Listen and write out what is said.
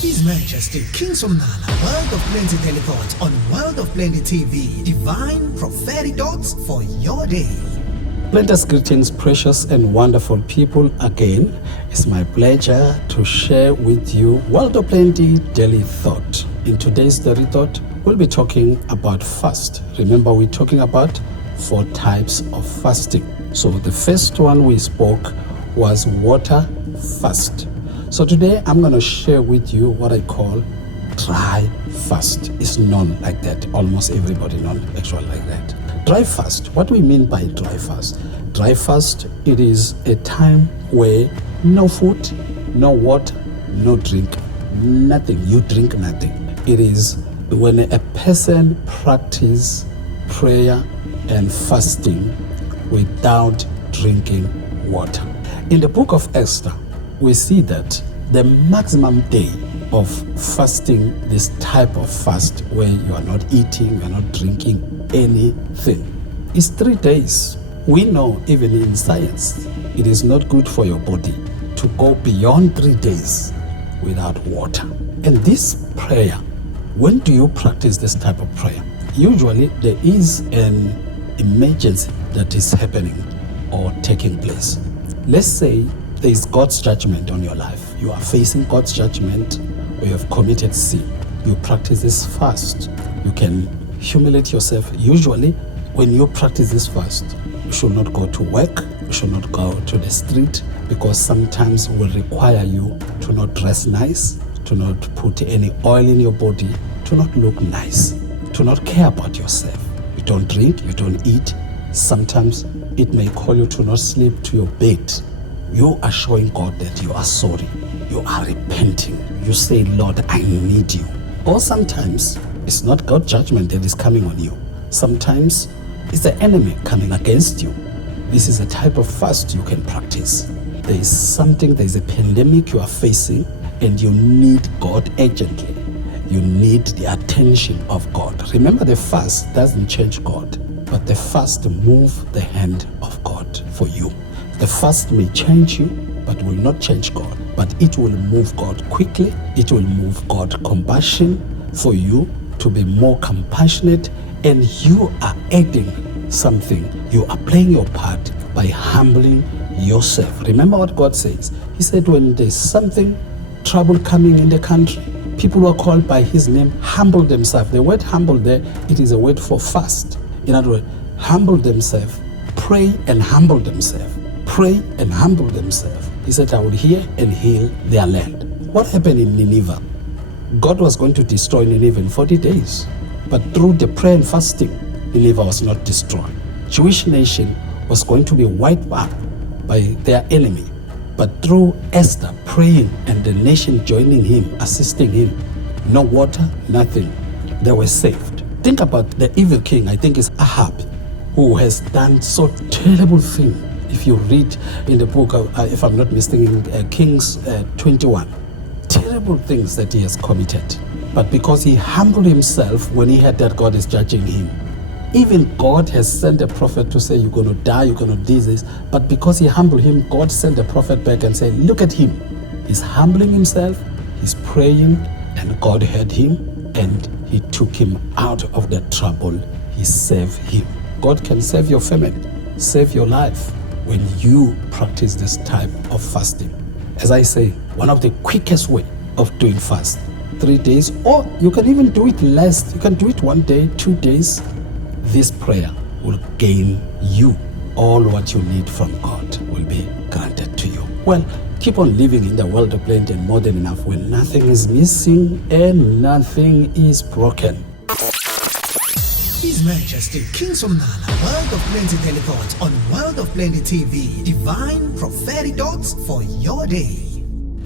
His Majesty King Somnala, World of Plenty teleports on World of Plenty TV. Divine prophetic thoughts for your day. Plenteous greetings, precious and wonderful people. Again, it's my pleasure to share with you World of Plenty Daily Thought. In today's Daily Thought, we'll be talking about fast. Remember, we're talking about 4 types of fasting. So the first one we spoke was water fast. So today I'm going to share with you what I call dry fast. It's known like that. Almost everybody knows actually like that. Dry fast. What do we mean by dry fast? Dry fast, it is a time where no food, no water, no drink, nothing. You drink nothing. It is when a person practices prayer and fasting without drinking water. In the book of Esther, we see that the maximum day of fasting, this type of fast where you are not eating, you are not drinking anything, is 3 days. We know even in science, it is not good for your body to go beyond 3 days without water. And this prayer, when do you practice this type of prayer? Usually there is an emergency that is happening or taking place. Let's say there is God's judgment on your life. You are facing God's judgment or you have committed sin. You practice this fast. You can humiliate yourself. Usually, when you practice this fast, you should not go to work. You should not go to the street because sometimes it will require you to not dress nice, to not put any oil in your body, to not look nice, to not care about yourself. You don't drink, you don't eat. Sometimes it may call you to not sleep to your bed. You are showing God that you are sorry. You are repenting. You say, Lord, I need you. Or sometimes it's not God's judgment that is coming on you. Sometimes it's the enemy coming against you. This is a type of fast you can practice. There is a pandemic you are facing and you need God urgently. You need the attention of God. Remember, the fast doesn't change God, but the fast moves the hand of God for you. The fast may change you, but will not change God. But it will move God quickly. It will move God compassion for you to be more compassionate. And you are adding something. You are playing your part by humbling yourself. Remember what God says. He said when there's something, trouble coming in the country, people who are called by his name humble themselves. The word humble there, it is a word for fast. In other words, humble themselves, pray and humble themselves. Pray and humble themselves. He said, I will hear and heal their land. What happened in Nineveh? God was going to destroy Nineveh in 40 days. But through the prayer and fasting, Nineveh was not destroyed. Jewish nation was going to be wiped out by their enemy. But through Esther praying and the nation joining him, assisting him, no water, nothing, they were saved. Think about the evil king, I think it's Ahab, who has done so terrible thing. If you read in the book of, if I'm not mistaken, Kings 21, terrible things that he has committed. But because he humbled himself when he heard that God is judging him, even God has sent a prophet to say, you're going to die, you're going to do this. But because he humbled him, God sent a prophet back and said, look at him. He's humbling himself, he's praying, and God heard him, and he took him out of the trouble. He saved him. God can save your family, save your life when you practice this type of fasting. As I say, one of the quickest way of doing fast, 3 days, or you can even do it less. You can do it 1 day, 2 days. This prayer will gain you all what you need from God will be granted to you. Well, keep on living in the world of plenty and more than enough when nothing is missing and nothing is broken. His Majesty King Somnala, World of Plenty teleports on World of Plenty TV. Divine prophetic thoughts for your day.